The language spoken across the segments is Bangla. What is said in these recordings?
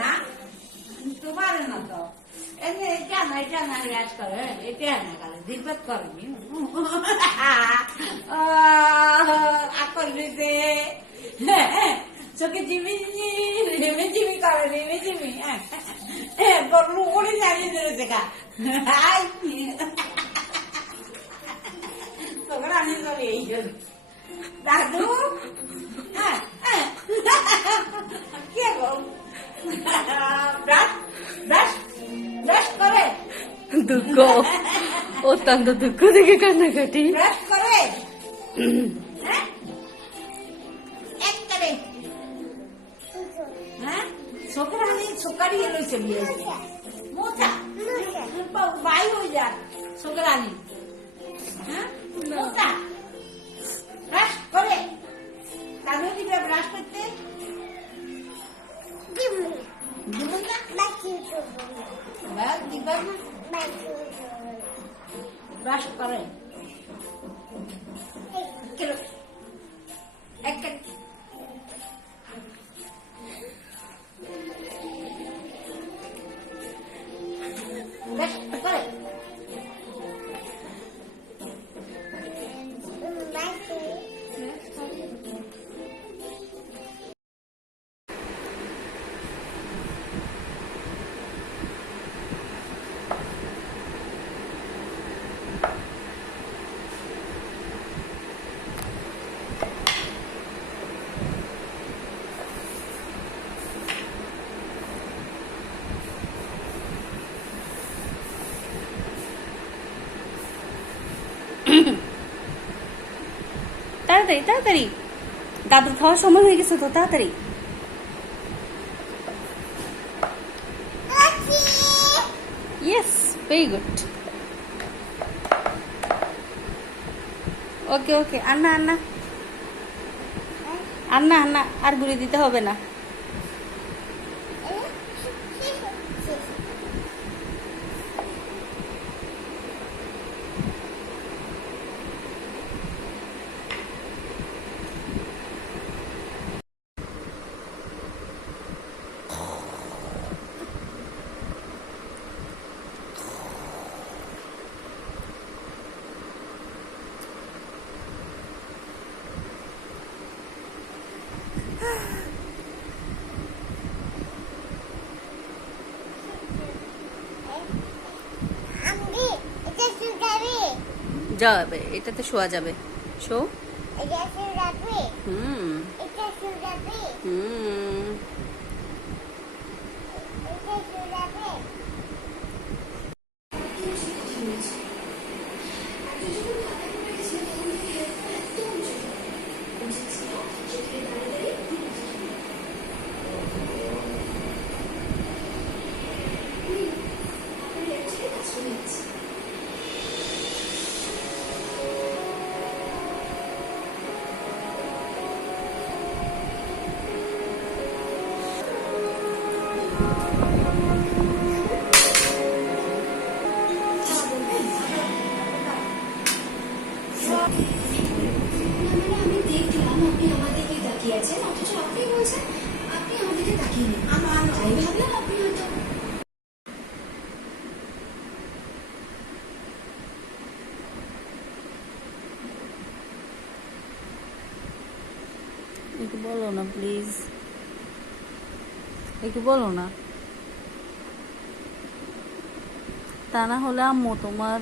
না তোমার না তো এমনি এটা না রিয়াজ করে এটা না কালে দিলবাদ করেনি আকল দিতে চোখে জিমি জিমি করে জিমি গরু করে জানিয়ে দিলে দেখা তোমরা আমি চলে এই দাদু কে গো দুঃখ অত্যন্ত দুঃখ থেকে কান্নাকাটি छोकरानी रही मोटा बाई हो जा छोकरानी मोटा ब्रश करे कानून दिबे ब्रश करते ब्रश करे তাড়াতাড়ি তাড়াতাড়ি দাদুর খাওয়ার সময় হয়ে গেছে তো তাড়াতাড়ি ইয়েস ভেরি গুড ওকে ওকে আন্না আন্না আন্না আন্না আর গুলি দিতে হবে না যাবে এটাতে শোয়া যাবে শো হুম হুম একটু বলো না প্লিজ একটু বলো না তা না হলে আম্মু তোমার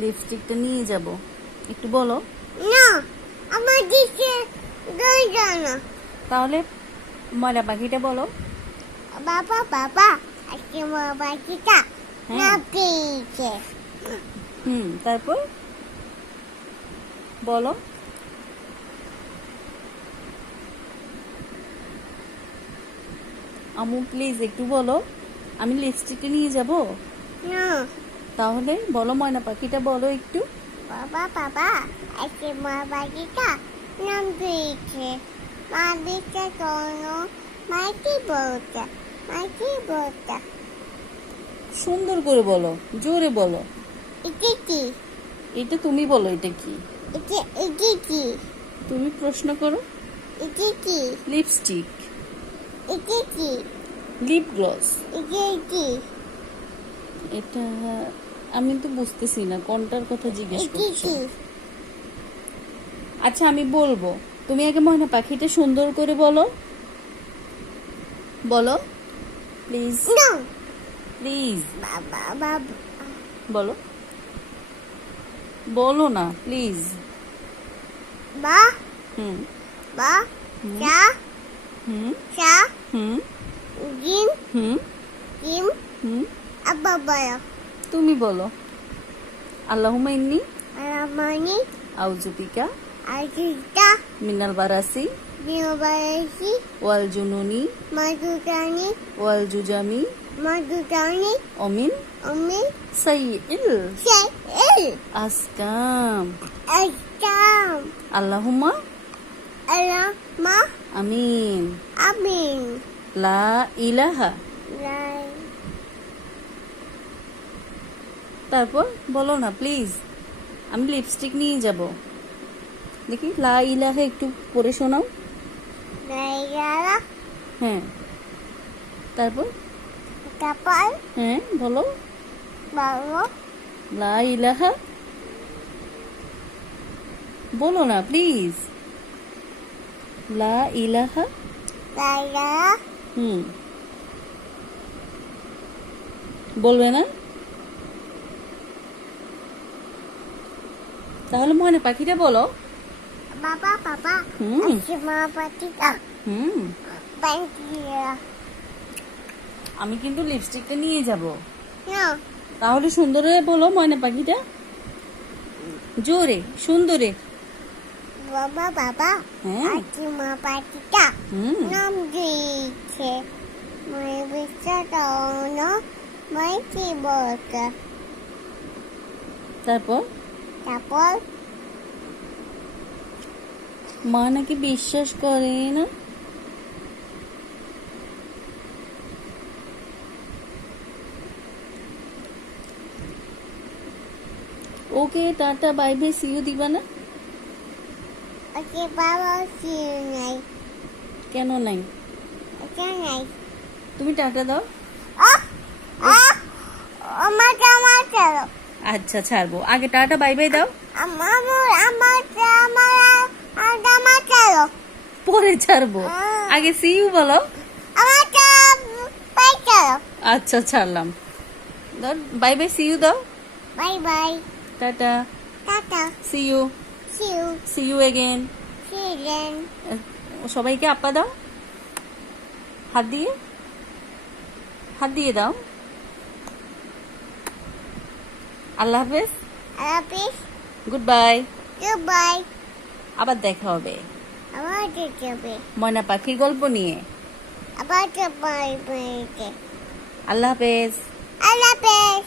লিপস্টিকটা নিয়ে যাব একটু বলো না আমার দিকে দই না তাহলে ময়না পাখিটা বলো বাবা বাবা আজকে বাবা কিটা না পেয়েছে তারপর বলো। আম্মু প্লিজ একটু বলো, আমি লিপস্টিকটা নিয়ে যাব। না তাহলে বলো ময়না পাখিটা, বলো একটু। বাবা বাবা আজকে মা বাড়িটা নাম দিয়েছে মা দিচ্ছে কোনো মাইকি বলতে মাইকি বলতে সুন্দর করে বলো, জোরে বলো। এটি কি এটা তুমি বলো, এটা কি? এটি কি তুমি প্রশ্ন করো। এটি কি লিপস্টিক, এটি কি লিপ গ্লস। এটি কি এটা আমি তো বুঝতেছি না কোনটার কথা জিজ্ঞেস এটি করছো। কি আচ্ছা আমি বলবো, তুমি আগে ময়না পাখিটা সুন্দর করে বলো, বলো প্লিজ না প্লিজ বাবা বাবা বলো, বলো না প্লিজ। বা হুম বা হুম চা হুম চা হুম জিম হুম জিম হুম আব্বা বলো তুমি বলো। আল্লাহুম্মা ইন্নী আরামানি আউযু বিকা আজিতা মিনাল বারাসি নিয়বাইসি ওয়াল জুনুনি মাদুকানি ওয়াল জুজামি মাদুকানি অমিন আমি সাইয়িল সে এল আসকাম। আস্তাম আল্লাহুম্মা আলা মা আমিন। আমিন লা ইলাহা। লাই তারপর বলো না প্লিজ, আমি লিপস্টিক নিয়ে যাব। দেখি লা ইলাহা একটু পড়ে শোনাও। লাইলা হ্যাঁ তারপর, কাপাল হ্যাঁ বলো। বাবা লা ইলাহা বলো না প্লিজ। লা ইলাহা। লাইলা হুম বলবে না? তাহলে ময়না পাখিটা বলো। বাবা বাবা হুম। আজকে মা পাটিটা হুম পান্টিয়া আমি কিন্তু লিপস্টিকটা নিয়ে যাব। না তাহলে সুন্দরে বলো ময়না পাখিটা, জোরে সুন্দরে। বাবা বাবা হ্যাঁ আজকে মা পাটিটা হুম নাম দিয়েছে মই বিশ্বাস মই কি বলতে তারপর তারপর মা নাকি বিশ্বাস করে না। ওকে টাটা বাই বাই সি ইউ দিবা না? ওকে বাবা কি নাই কেন নাই? ওকে নাই তুমি টাটা দাও। আহ আহ আমার আমার চলো আচ্ছা ছাড়বো, আগে টাটা বাই বাই দাও। আমার আমার আমার আমার চলো পরে ছাড়বো, আগে সি ইউ বলো। আমার বাই চলো আচ্ছা ছাড়লাম, দাও বাই বাই সি ইউ দাও। Bye bye tata tata see you see you see you again. সিলেন সবাইকে আপা দাও, হাত দিয়ে, হাত দিয়ে দাও। আল্লাহ হাফেজ, আলাপিস গুড বাই। গুডবাই আবার দেখা হবে আবার দেখবে ময়না পাখির গল্প নিয়ে। আবার বাই বাই আল্লাহ হাফেজ। আলাপিস